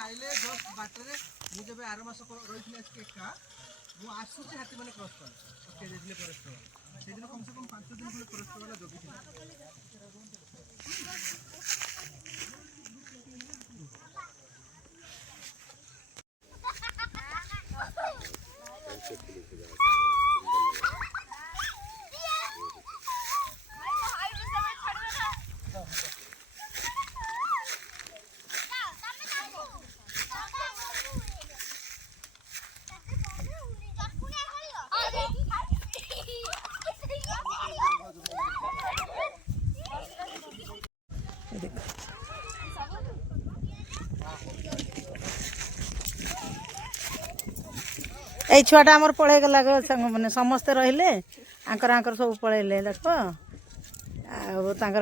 आइले जस्ट बाटरे मु जब आर मास रही आसूसी हाथी मैंने क्रॉस कर फरेस्ट से दिन कम से कम 5 दिन खंडे फरेस्ट वाला जगी এই ছুয়াটা আমার পড়াই গলা গো মানে সমস্তে রহিলে আঙ্কর আঙ্কর সব পড়াইলে দেখো আর তাঙ্কর